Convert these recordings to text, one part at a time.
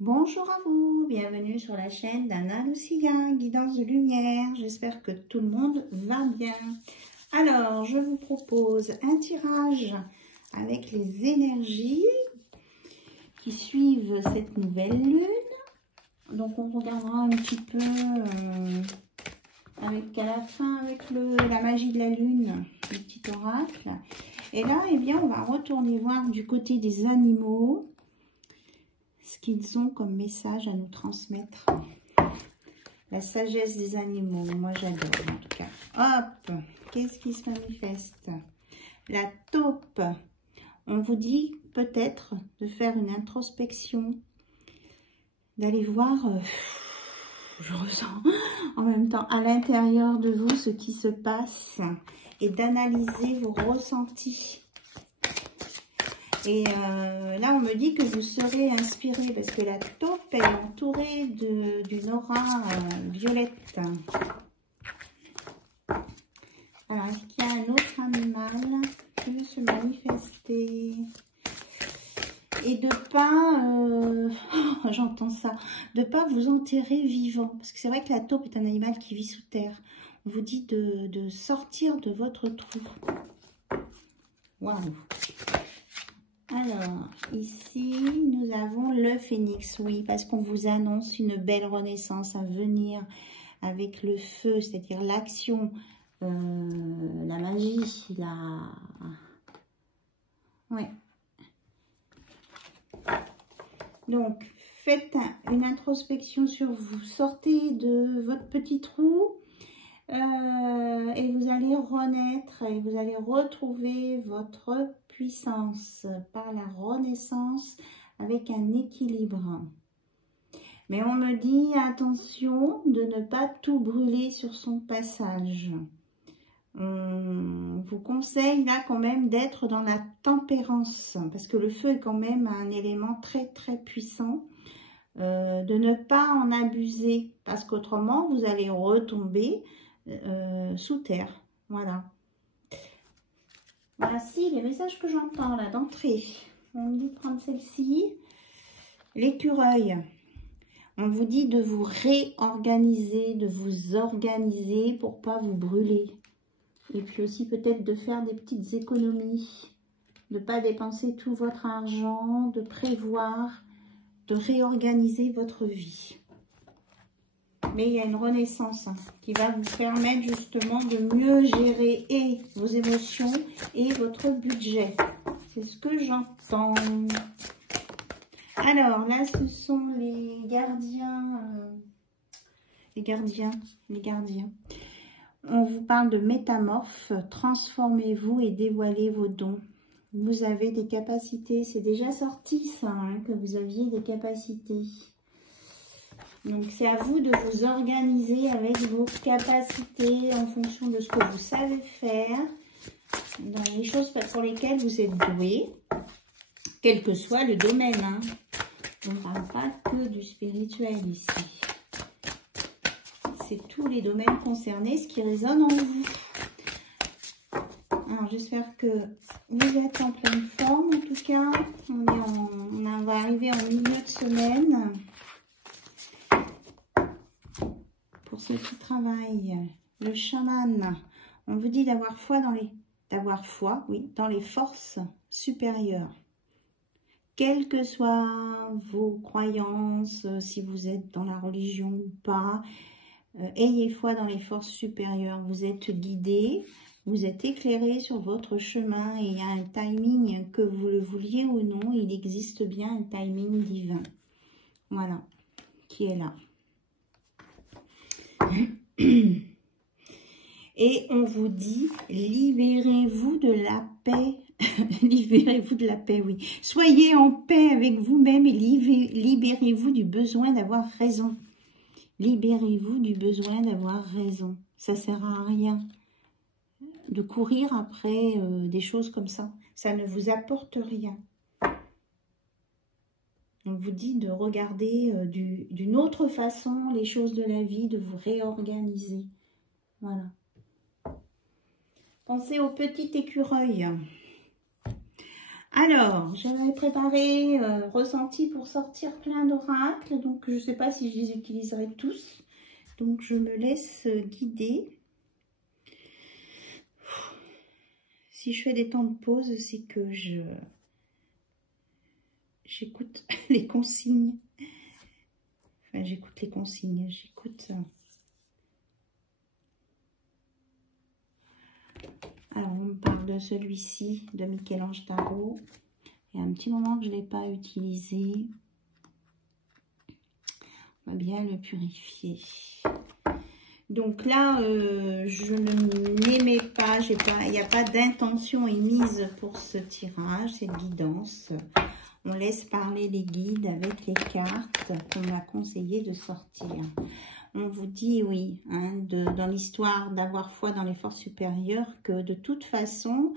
Bonjour à vous, bienvenue sur la chaîne d'Anna Lucia, guidance de lumière. J'espère que tout le monde va bien. Alors, je vous propose un tirage avec les énergies qui suivent cette nouvelle lune. Donc, on regardera un petit peu à la fin avec la magie de la lune, le petit oracle. Et là, eh bien, on va retourner voir du côté des animaux ce qu'ils ont comme message à nous transmettre. La sagesse des animaux, moi j'adore en tout cas. Hop, qu'est-ce qui se manifeste? La taupe. On vous dit peut-être de faire une introspection, d'aller voir, je ressens en même temps à l'intérieur de vous ce qui se passe et d'analyser vos ressentis. Et là, on me dit que vous serez inspiré parce que la taupe est entourée d'une aura violette. Alors, est-ce qu'il y a un autre animal qui veut se manifester? Et de pas, j'entends ça, de pas vous enterrer vivant. Parce que c'est vrai que la taupe est un animal qui vit sous terre. On vous dit de sortir de votre trou. Waouh! Alors, ici, nous avons le phénix, oui, parce qu'on vous annonce une belle renaissance à venir avec le feu, c'est-à-dire l'action, la magie, Ouais. Donc, faites une introspection sur vous, sortez de votre petit trou et vous allez renaître et vous allez retrouver votre puissance par la renaissance avec un équilibre. Mais on me dit attention de ne pas tout brûler sur son passage. On vous conseille là quand même d'être dans la tempérance parce que le feu est quand même un élément très très puissant. De ne pas en abuser parce qu'autrement vous allez retomber sous terre. Voilà. Voici les messages que j'entends là d'entrée. On me dit de prendre celle-ci. L'écureuil. On vous dit de vous réorganiser, de vous organiser pour pas vous brûler. Et puis aussi peut-être de faire des petites économies. De ne pas dépenser tout votre argent, de prévoir, de réorganiser votre vie. Mais il y a une renaissance qui va vous permettre justement de mieux gérer et vos émotions et votre budget. C'est ce que j'entends. Alors là, ce sont les gardiens. Les gardiens. On vous parle de métamorphe. Transformez-vous et dévoilez vos dons. Vous avez des capacités. C'est déjà sorti ça, hein, que vous aviez des capacités. Donc, c'est à vous de vous organiser avec vos capacités en fonction de ce que vous savez faire, dans les choses pour lesquelles vous êtes doué, quel que soit le domaine. Hein. On ne parle pas que du spirituel ici. C'est tous les domaines concernés, ce qui résonne en vous. Alors, j'espère que vous êtes en pleine forme. En tout cas, on va arriver en milieu de semaine. Pour ceux qui travaillent, le chaman, on vous dit d'avoir foi dans les forces supérieures. Quelles que soient vos croyances, si vous êtes dans la religion ou pas, ayez foi dans les forces supérieures. Vous êtes guidé, vous êtes éclairé sur votre chemin et il y a un timing, que vous le vouliez ou non, il existe bien un timing divin. Voilà, qui est là. Et on vous dit, libérez-vous de la paix. Libérez-vous de la paix, oui. Soyez en paix avec vous-même et libérez-vous du besoin d'avoir raison. Libérez-vous du besoin d'avoir raison. Ça ne sert à rien de courir après des choses comme ça. Ça ne vous apporte rien. On vous dit de regarder d'une autre façon les choses de la vie, de vous réorganiser. Voilà. Pensez au petit écureuil. Alors, j'avais préparé ressenti pour sortir plein d'oracles. Donc, je ne sais pas si je les utiliserai tous. Donc, je me laisse guider. Si je fais des temps de pause, c'est que j'écoute les consignes. Enfin, j'écoute les consignes. J'écoute... Alors, on me parle de celui-ci, de Michel-Ange Tarot. Il y a un petit moment que je ne l'ai pas utilisé. On va bien le purifier. Donc là, je ne n'aimais pas, il n'y a pas d'intention émise pour ce tirage, cette guidance. On laisse parler les guides avec les cartes qu'on m'a conseillé de sortir. On vous dit, oui, hein, dans l'histoire d'avoir foi dans les forces supérieures, que de toute façon,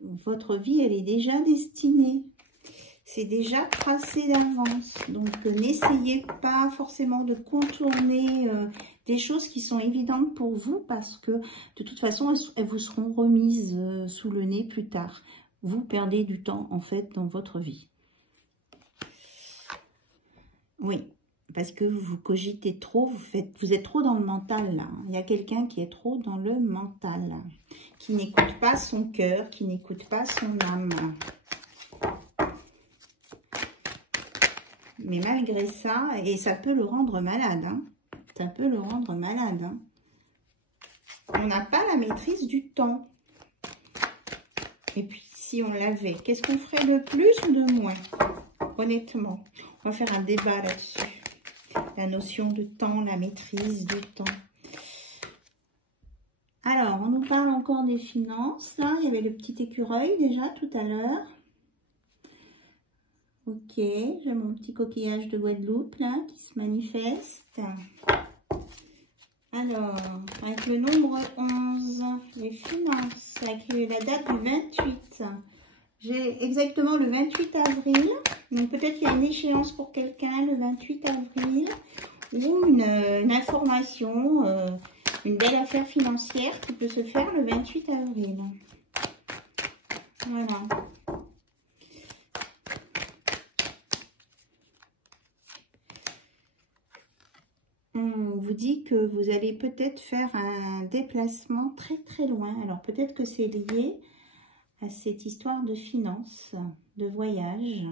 votre vie, elle est déjà destinée. C'est déjà tracé d'avance. Donc, n'essayez pas forcément de contourner des choses qui sont évidentes pour vous parce que, de toute façon, elles vous seront remises sous le nez plus tard. Vous perdez du temps, en fait, dans votre vie. Oui, parce que vous cogitez trop, vous êtes trop dans le mental, là. Il y a quelqu'un qui est trop dans le mental, qui n'écoute pas son cœur, qui n'écoute pas son âme. Mais malgré ça, et ça peut le rendre malade, hein, ça peut le rendre malade. Hein. On n'a pas la maîtrise du temps. Et puis, si on l'avait, qu'est-ce qu'on ferait de plus ou de moins? Honnêtement, on va faire un débat là-dessus. La notion de temps, la maîtrise du temps. Alors, on nous parle encore des finances. Là, il y avait le petit écureuil déjà tout à l'heure. Ok, j'ai mon petit coquillage de Guadeloupe là qui se manifeste. Alors, avec le nombre 11, les finances, avec la date du 28. J'ai exactement le 28 avril. Donc peut-être qu'il y a une échéance pour quelqu'un le 28 avril. Ou une information, une belle affaire financière qui peut se faire le 28 avril. Voilà. On vous dit que vous allez peut-être faire un déplacement très très loin. Alors peut-être que c'est lié à cette histoire de finances, de voyage.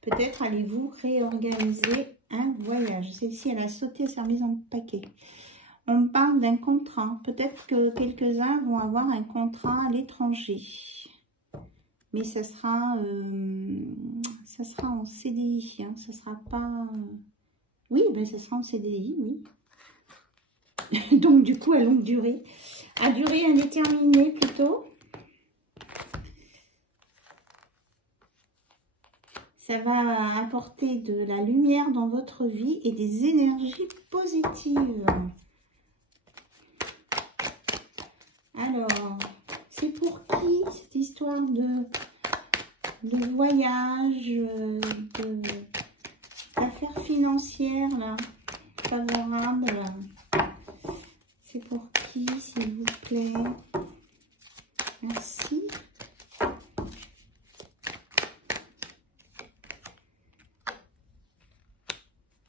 Peut-être allez-vous réorganiser un voyage. Celle-ci, elle a sauté, elle s'est remise en paquet. On me parle d'un contrat. Peut-être que quelques-uns vont avoir un contrat à l'étranger. Mais ça sera en CDI. Hein. Ça sera pas... Oui, ben ça sera en CDI, oui. Donc, du coup, à longue durée. À durée indéterminée, plutôt. Ça va apporter de la lumière dans votre vie et des énergies positives. Alors, c'est pour qui cette histoire de voyage, d'affaires financières, là, favorables? C'est pour qui, s'il vous plaît? Merci.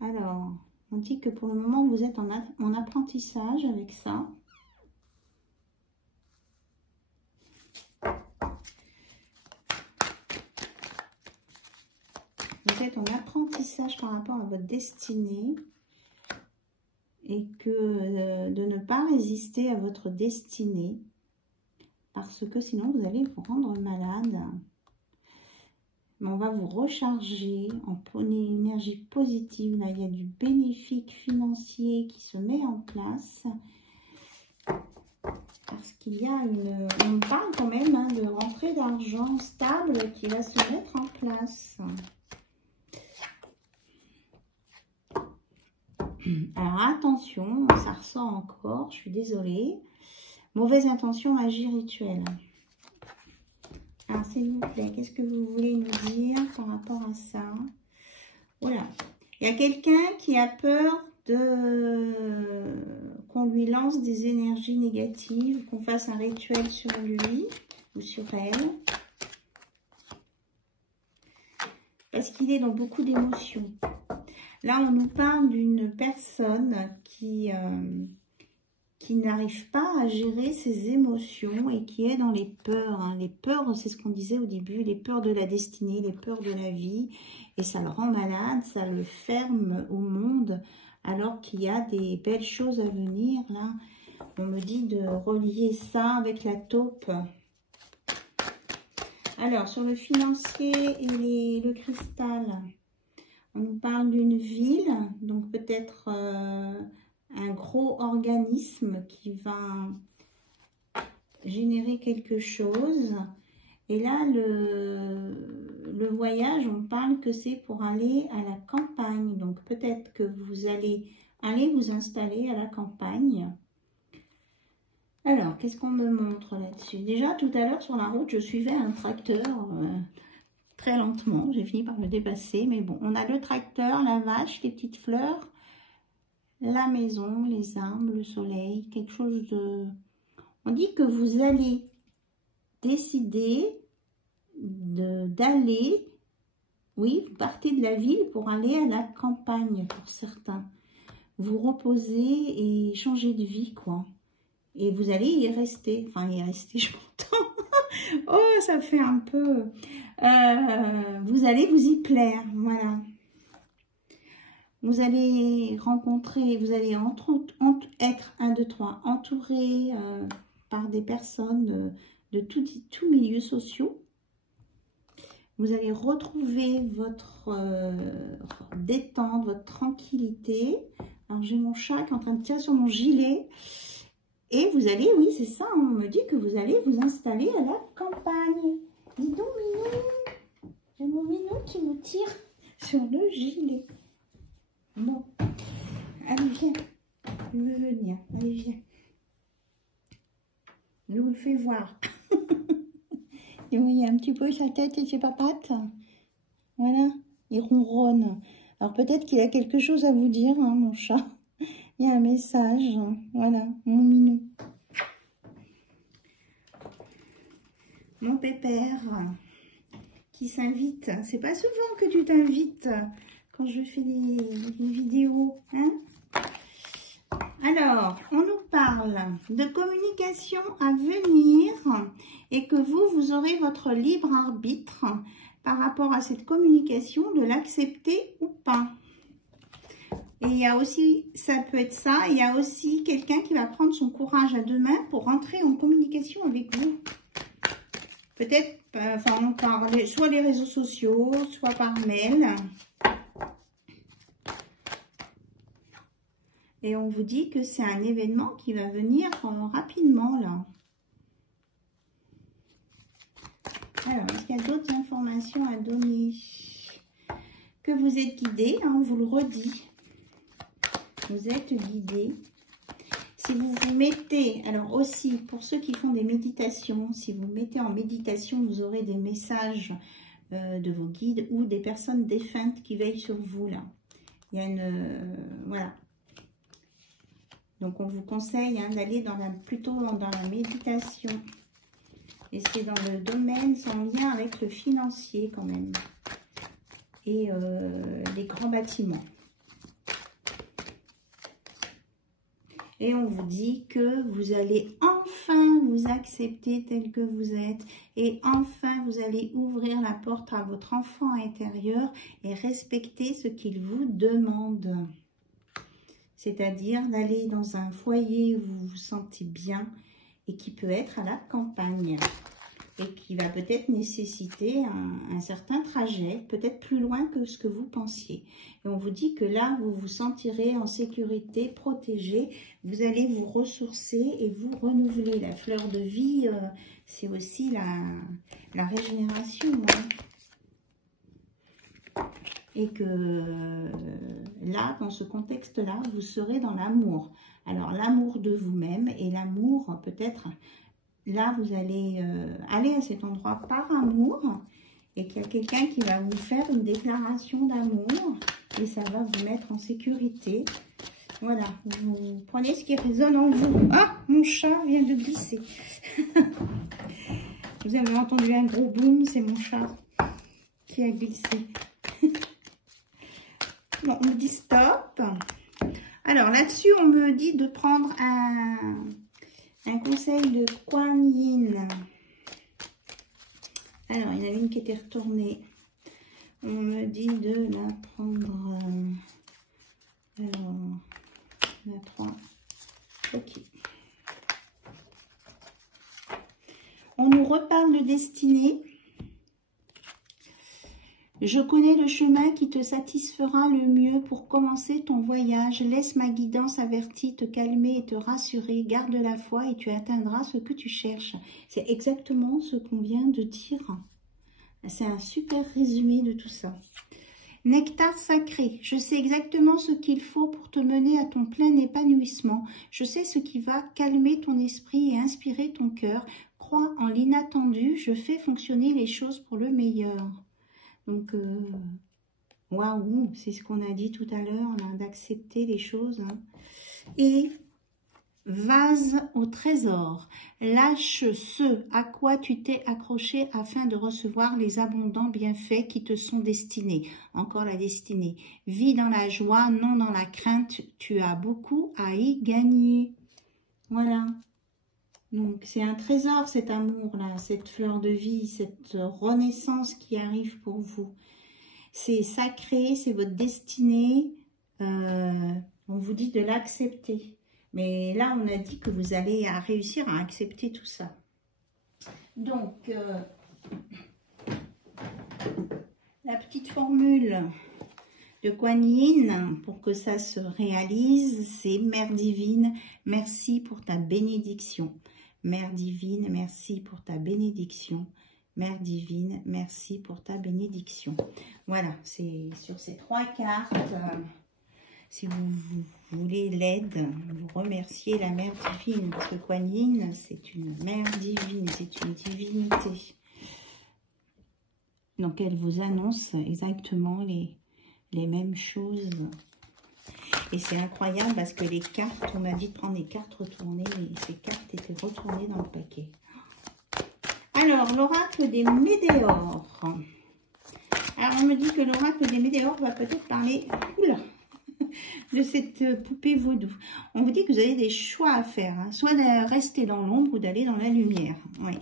Alors, on dit que pour le moment, vous êtes en apprentissage avec ça. Vous êtes en apprentissage par rapport à votre destinée et que de ne pas résister à votre destinée parce que sinon, vous allez vous rendre malade. Mais on va vous recharger en énergie positive. Là, il y a du bénéfice financier qui se met en place. Parce qu'il y a on parle quand même hein, de rentrée d'argent stable qui va se mettre en place. Alors attention, ça ressort encore, je suis désolée. Mauvaise intention, magie rituelle. Alors, s'il vous plaît, qu'est-ce que vous voulez nous dire par rapport à ça? Voilà. Il y a quelqu'un qui a peur qu'on lui lance des énergies négatives, qu'on fasse un rituel sur lui. ou sur elle. Parce qu'il est dans beaucoup d'émotions. Là, on nous parle d'une personne qui n'arrive pas à gérer ses émotions et qui est dans les peurs. Hein. Les peurs, c'est ce qu'on disait au début, les peurs de la destinée, les peurs de la vie. Et ça le rend malade, ça le ferme au monde, alors qu'il y a des belles choses à venir. Là, on me dit de relier ça avec la taupe. Alors, sur le financier et le cristal, on nous parle d'une ville, donc peut-être un gros organisme qui va générer quelque chose. Et là, le voyage, on parle que c'est pour aller à la campagne. Donc peut-être que vous allez vous installer à la campagne. Alors, qu'est-ce qu'on me montre là-dessus? Déjà, tout à l'heure, sur la route, je suivais un tracteur très lentement. J'ai fini par le dépasser. Mais bon, on a le tracteur, la vache, les petites fleurs, la maison, les arbres, le soleil, quelque chose de... On dit que vous allez décider d'aller... Oui, vous partez de la ville pour aller à la campagne, pour certains. Vous reposez et changer de vie, quoi. Et vous allez y rester. Enfin, y rester, je m'entends. Oh, ça fait un peu... vous allez vous y plaire, voilà. Vous allez rencontrer, vous allez être, 1, 2, 3, entouré par des personnes de tout milieu sociaux. Vous allez retrouver votre détente, votre tranquillité. Alors, j'ai mon chat qui est en train de tirer sur mon gilet. Et vous allez, oui, c'est ça, on me dit que vous allez vous installer à la campagne. Dis donc, Minou, j'ai mon Minou qui me tire sur le gilet. Bon, allez, viens. Il veut venir, allez, viens. Je vous le fais voir. Et oui, il y a un petit peu sa tête et ses papates. Voilà, il ronronne. Alors peut-être qu'il a quelque chose à vous dire, hein, mon chat. Il y a un message. Voilà, mon minou. Mon pépère qui s'invite. C'est pas souvent que tu t'invites quand je fais des vidéos. Hein? Alors, on nous parle de communication à venir et que vous aurez votre libre arbitre par rapport à cette communication, de l'accepter ou pas. Et il y a aussi, ça peut être ça, il y a aussi quelqu'un qui va prendre son courage à deux mains pour entrer en communication avec vous. Peut-être, enfin, par soit les réseaux sociaux, soit par mail. Et on vous dit que c'est un événement qui va venir rapidement, là. Alors, est-ce qu'il y a d'autres informations à donner? Que vous êtes guidé, hein, on vous le redit. Vous êtes guidé. Si vous vous mettez, alors aussi, pour ceux qui font des méditations, si vous mettez en méditation, vous aurez des messages de vos guides ou des personnes défuntes qui veillent sur vous, là. Il y a une... voilà. Donc, on vous conseille hein, d'aller plutôt dans la méditation. Et c'est dans le domaine, c'est en lien avec le financier quand même. Et les grands bâtiments. Et on vous dit que vous allez enfin vous accepter tel que vous êtes. Et enfin, vous allez ouvrir la porte à votre enfant intérieur et respecter ce qu'il vous demande. C'est-à-dire d'aller dans un foyer où vous vous sentez bien et qui peut être à la campagne. Et qui va peut-être nécessiter un certain trajet, peut-être plus loin que ce que vous pensiez. Et on vous dit que là, vous vous sentirez en sécurité, protégé. Vous allez vous ressourcer et vous renouveler. La fleur de vie, c'est aussi la régénération. Hein. Et que là, dans ce contexte-là, vous serez dans l'amour. Alors, l'amour de vous-même et l'amour peut-être... Là, vous allez aller à cet endroit par amour et qu'il y a quelqu'un qui va vous faire une déclaration d'amour et ça va vous mettre en sécurité. Voilà, vous prenez ce qui résonne en vous. Ah, mon chat vient de glisser. Vous avez entendu un gros boom, c'est mon chat qui a glissé. Bon, on me dit stop. Alors là-dessus, on me dit de prendre un conseil de Kuan Yin. Alors, il y en avait une qui était retournée. On me dit de la prendre. Alors, la 3. Ok. On nous reparle de destinée. Je connais le chemin qui te satisfera le mieux pour commencer ton voyage. Laisse ma guidance avertie te calmer et te rassurer. Garde la foi et tu atteindras ce que tu cherches. C'est exactement ce qu'on vient de dire. C'est un super résumé de tout ça. Nectar sacré, je sais exactement ce qu'il faut pour te mener à ton plein épanouissement. Je sais ce qui va calmer ton esprit et inspirer ton cœur. Crois en l'inattendu, je fais fonctionner les choses pour le meilleur. Donc, waouh, c'est ce qu'on a dit tout à l'heure, d'accepter les choses. Hein. Et vase au trésor, lâche ce à quoi tu t'es accroché afin de recevoir les abondants bienfaits qui te sont destinés. Encore la destinée. Vis dans la joie, non dans la crainte, tu as beaucoup à y gagner. Voilà. Donc, c'est un trésor, cet amour-là, cette fleur de vie, cette renaissance qui arrive pour vous. C'est sacré, c'est votre destinée. On vous dit de l'accepter. Mais là, on a dit que vous allez réussir à accepter tout ça. Donc, la petite formule de Kuan Yin, pour que ça se réalise, c'est Mère divine, merci pour ta bénédiction. Mère divine, merci pour ta bénédiction. Mère divine, merci pour ta bénédiction. Voilà, c'est sur ces 3 cartes. Si vous voulez l'aide, vous remerciez la Mère divine. Parce que Kuan Yin, c'est une Mère divine, c'est une divinité. Donc, elle vous annonce exactement les mêmes choses. Et c'est incroyable parce que les cartes, on m'a dit de prendre les cartes retournées, et ces cartes étaient retournées dans le paquet. Alors, l'oracle des météores. Alors, on me dit que l'oracle des météores va peut-être parler de cette poupée vaudou. On vous dit que vous avez des choix à faire, hein, soit de rester dans l'ombre ou d'aller dans la lumière. Oui.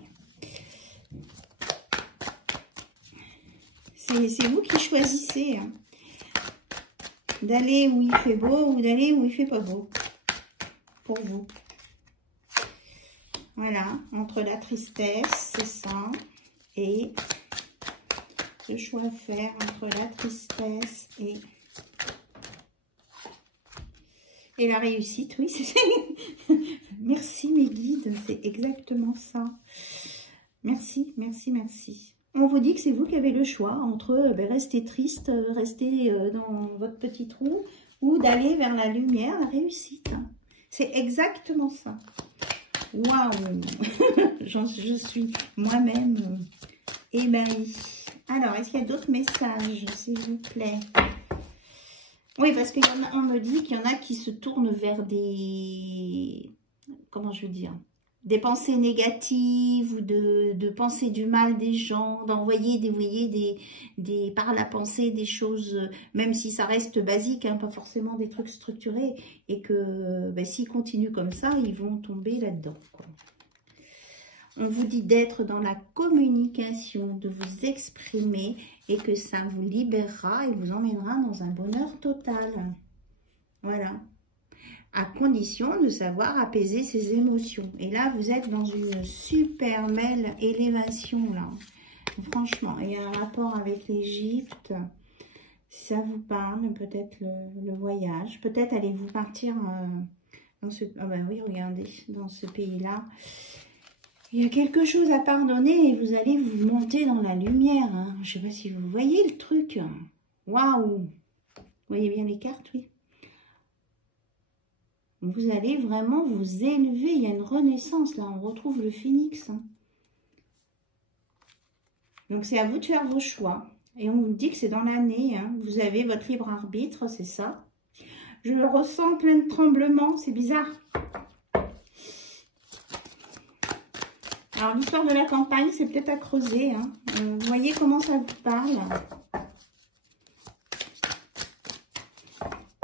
C'est vous qui choisissez. Hein. D'aller où il fait beau ou d'aller où il fait pas beau. Pour vous. Voilà. Entre la tristesse, c'est ça. Et ce choix à faire entre la tristesse et la réussite. Oui, c'est ça. Merci mes guides. C'est exactement ça. Merci, merci, merci. On vous dit que c'est vous qui avez le choix entre rester triste, rester dans votre petit trou ou d'aller vers la lumière, la réussite. C'est exactement ça. Waouh. Je suis moi-même ébahie. Alors, est-ce qu'il y a d'autres messages, s'il vous plaît? Oui, parce qu'on me dit qu'il y en a qui se tournent vers des... Comment je veux dire? Des pensées négatives ou de penser du mal des gens, d'envoyer par la pensée des choses, même si ça reste basique, hein, pas forcément des trucs structurés, et que s'ils continuent comme ça, ils vont tomber là-dedans. On vous dit d'être dans la communication, de vous exprimer, et que ça vous libérera et vous emmènera dans un bonheur total. Voilà. À condition de savoir apaiser ses émotions. Et là, vous êtes dans une super belle élévation, là. Franchement, il y a un rapport avec l'Égypte. Si ça vous parle, peut-être le voyage. Peut-être allez-vous partir dans ce... Ah ben oui, regardez, dans ce pays-là. Il y a quelque chose à pardonner et vous allez vous monter dans la lumière. Hein. Je ne sais pas si vous voyez le truc. Waouh! Vous voyez bien les cartes, oui. Vous allez vraiment vous élever. Il y a une renaissance, là. On retrouve le phénix. Hein. Donc, c'est à vous de faire vos choix. Et on vous dit que c'est dans l'année. Hein. Vous avez votre libre arbitre, c'est ça. Je le ressens plein de tremblements. C'est bizarre. Alors, l'histoire de la campagne, c'est peut-être à creuser. Hein. Vous voyez comment ça vous parle?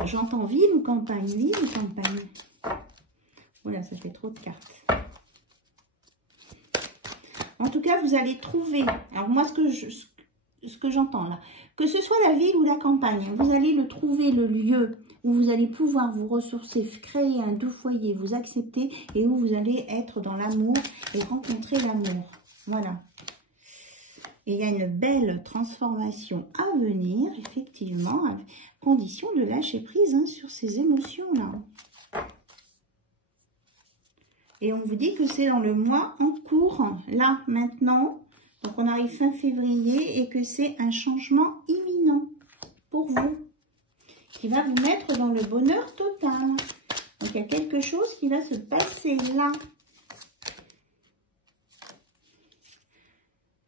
J'entends ville ou campagne? Ville ou campagne? Voilà, ça fait trop de cartes. En tout cas, vous allez trouver... Alors, moi, ce que j'entends là, que ce soit la ville ou la campagne, vous allez le trouver, le lieu où vous allez pouvoir vous ressourcer, créer un doux foyer, vous accepter et où vous allez être dans l'amour et rencontrer l'amour. Voilà. Et il y a une belle transformation à venir, effectivement, à condition de lâcher prise hein, sur ces émotions-là. Et on vous dit que c'est dans le mois en cours, là, maintenant. Donc, on arrive fin février et que c'est un changement imminent pour vous, qui va vous mettre dans le bonheur total. Donc, il y a quelque chose qui va se passer là.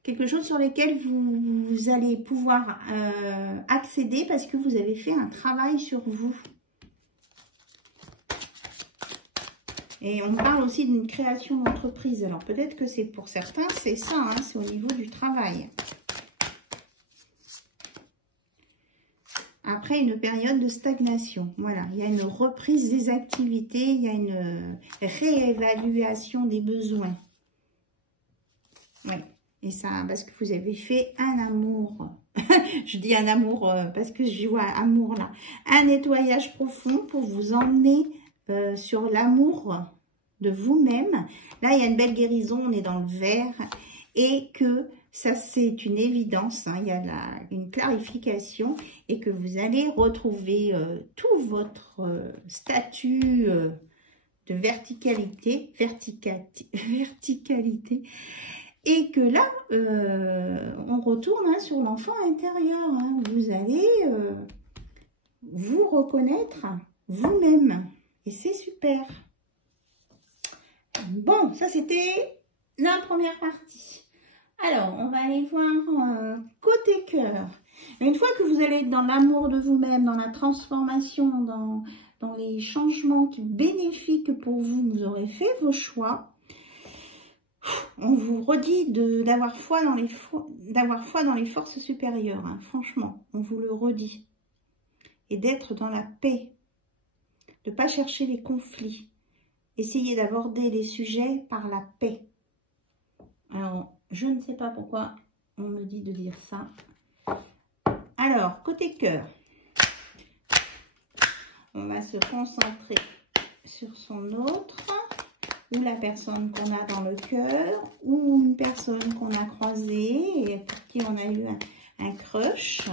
Quelque chose sur lequel vous allez pouvoir accéder parce que vous avez fait un travail sur vous. Et on parle aussi d'une création d'entreprise. Alors, peut-être que c'est pour certains, c'est ça, hein, c'est au niveau du travail. Après une période de stagnation, voilà, il y a une reprise des activités, il y a une réévaluation des besoins. Oui, et ça, parce que vous avez fait un amour, je dis un amour parce que je vois amour là, un nettoyage profond pour vous emmener sur l'amour de vous-même. Là, il y a une belle guérison, on est dans le vert et que ça, c'est une évidence. Hein, il y a une clarification et que vous allez retrouver tout votre statut de verticalité et que là, on retourne hein, sur l'enfant intérieur. Hein, vous allez vous reconnaître vous-même. Et c'est super. Bon, ça c'était la première partie. Alors, on va aller voir côté cœur. Une fois que vous allez être dans l'amour de vous-même, dans la transformation, dans les changements bénéfiques pour vous, vous aurez fait vos choix. On vous redit d'avoir foi dans les forces supérieures. Hein, franchement, on vous le redit. Et d'être dans la paix. De ne pas chercher les conflits. Essayez d'aborder les sujets par la paix. Alors, je ne sais pas pourquoi on me dit de dire ça. Alors, côté cœur. On va se concentrer sur son autre. Ou la personne qu'on a dans le cœur. Ou une personne qu'on a croisée et pour qui on a eu un crush.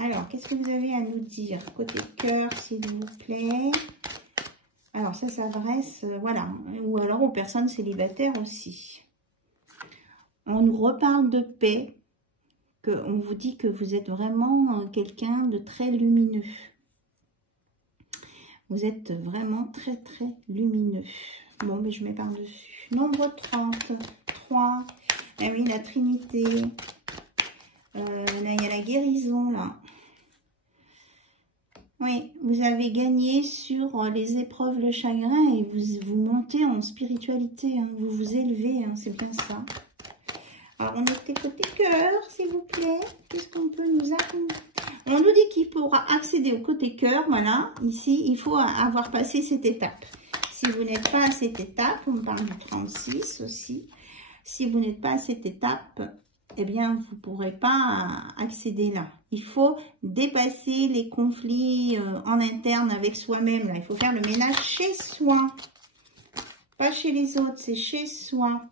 Alors, qu'est-ce que vous avez à nous dire côté cœur, s'il vous plaît? Alors, ça s'adresse, voilà, ou alors aux personnes célibataires aussi. On nous reparle de paix, on vous dit que vous êtes vraiment quelqu'un de très lumineux. Vous êtes vraiment très, très lumineux. Bon, mais je mets par-dessus. Nombre 33. Ah oui, la Trinité. Là, il y a la guérison, là. Oui, vous avez gagné sur les épreuves, le chagrin, et vous montez en spiritualité, hein, vous vous élevez, hein, c'est bien ça. Alors, on était côté cœur, s'il vous plaît. Qu'est-ce qu'on peut nous accompagner? On nous dit qu'il pourra accéder au côté cœur, voilà. Ici, il faut avoir passé cette étape. Si vous n'êtes pas à cette étape, on parle du 36 aussi. Si vous n'êtes pas à cette étape, eh bien, vous ne pourrez pas accéder là. Il faut dépasser les conflits en interne avec soi-même. Il faut faire le ménage chez soi. Pas chez les autres, c'est chez soi.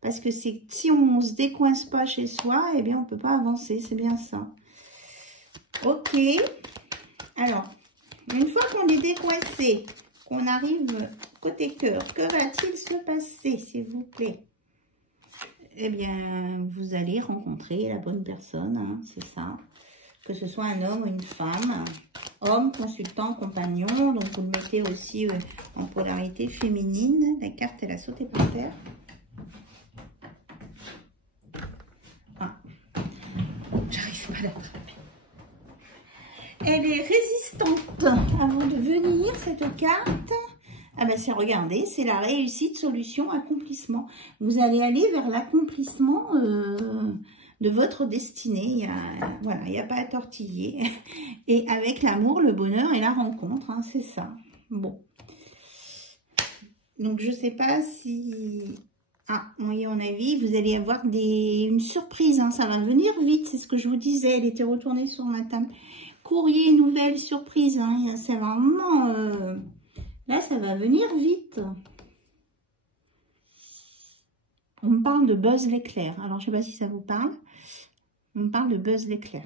Parce que si on ne se décoince pas chez soi, eh bien, on ne peut pas avancer. C'est bien ça. Ok. Alors, une fois qu'on est décoincé, qu'on arrive côté cœur, que va-t-il se passer, s'il vous plaît? Eh bien, vous allez rencontrer la bonne personne, hein, c'est ça. Que ce soit un homme ou une femme. Homme, consultant, compagnon. Donc, vous le mettez aussi en polarité féminine. La carte, elle a sauté par terre. Ah, j'arrive pas à l'attraper. Elle est résistante avant de venir, cette carte. Ah ben c'est, regardez, c'est la réussite, solution, accomplissement. Vous allez aller vers l'accomplissement de votre destinée. Voilà, il n'y a pas à tortiller. Et avec l'amour, le bonheur et la rencontre, hein, c'est ça. Bon. Donc, je ne sais pas si... Ah, oui, à mon avis, vous allez avoir une surprise. Hein, ça va venir vite, c'est ce que je vous disais. Elle était retournée sur ma table. Courrier, nouvelle, surprise. Hein, c'est vraiment... Là, ça va venir vite. On me parle de Buzz l'éclair. Alors, je ne sais pas si ça vous parle. On me parle de Buzz l'éclair.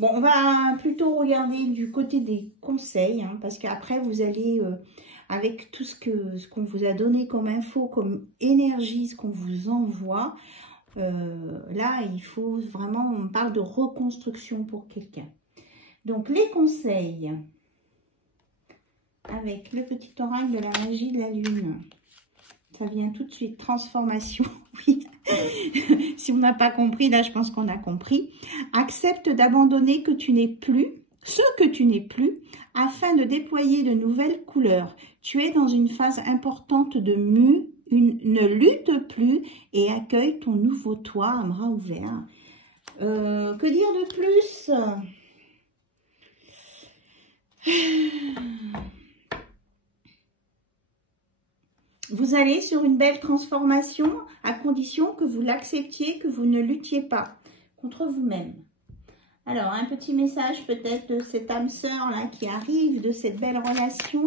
Bon, on va plutôt regarder du côté des conseils, hein, parce qu'après, vous allez, avec tout ce qu'on vous a donné comme info, comme énergie, ce qu'on vous envoie, là, il faut vraiment, on parle de reconstruction pour quelqu'un. Donc, les conseils, avec le petit oracle de la magie de la lune. Ça vient tout de suite, transformation, oui. Si on n'a pas compris, là, je pense qu'on a compris. Accepte d'abandonner que tu n'es plus, ce que tu n'es plus, afin de déployer de nouvelles couleurs. Tu es dans une phase importante de mue, ne lutte plus et accueille ton nouveau toi à bras ouverts. Que dire de plus ? Vous allez sur une belle transformation à condition que vous l'acceptiez, que vous ne luttiez pas contre vous-même. Alors, un petit message peut-être de cette âme sœur là qui arrive, de cette belle relation,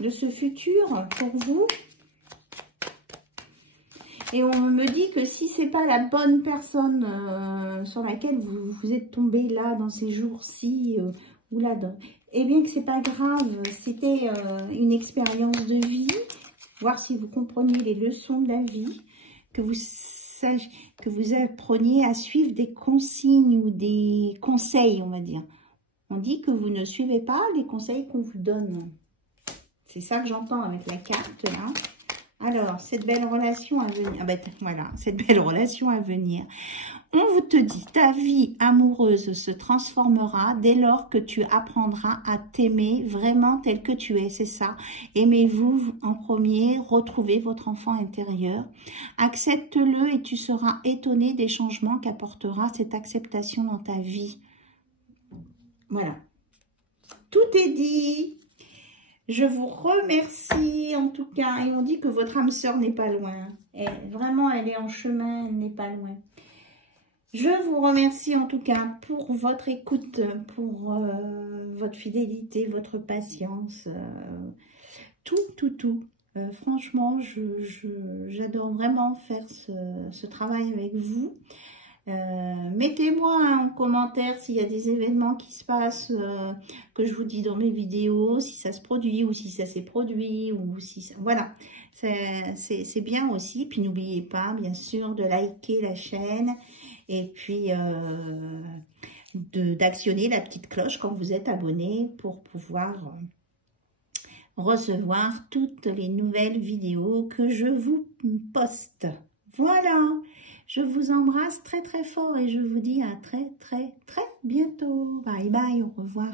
de ce futur pour vous. Et on me dit que si c'est pas la bonne personne sur laquelle vous êtes tombé là dans ces jours-ci ou là-dedans, eh bien que c'est pas grave, c'était une expérience de vie, voir si vous compreniez les leçons de la vie, que vous appreniez à suivre des consignes ou des conseils, on va dire. On dit que vous ne suivez pas les conseils qu'on vous donne. C'est ça que j'entends avec la carte là. Alors, cette belle relation à venir, ah ben, voilà, cette belle relation à venir. On vous te dit, ta vie amoureuse se transformera dès lors que tu apprendras à t'aimer vraiment tel que tu es, c'est ça. Aimez-vous en premier, retrouvez votre enfant intérieur. Accepte-le et tu seras étonné des changements qu'apportera cette acceptation dans ta vie. Voilà. Tout est dit. Je vous remercie en tout cas. Et on dit que votre âme sœur n'est pas loin. Vraiment, elle est en chemin, elle n'est pas loin. Je vous remercie en tout cas pour votre écoute, pour votre fidélité, votre patience. Tout. Franchement, j'adore vraiment faire ce travail avec vous. Mettez-moi en commentaire s'il y a des événements qui se passent, que je vous dis dans mes vidéos, si ça se produit ou si ça s'est produit, ou si ça, voilà, c'est bien aussi. Puis n'oubliez pas, bien sûr, de liker la chaîne et puis d'actionner la petite cloche quand vous êtes abonné pour pouvoir recevoir toutes les nouvelles vidéos que je vous poste. Voilà. Je vous embrasse très très fort et je vous dis à très bientôt. Bye bye, au revoir.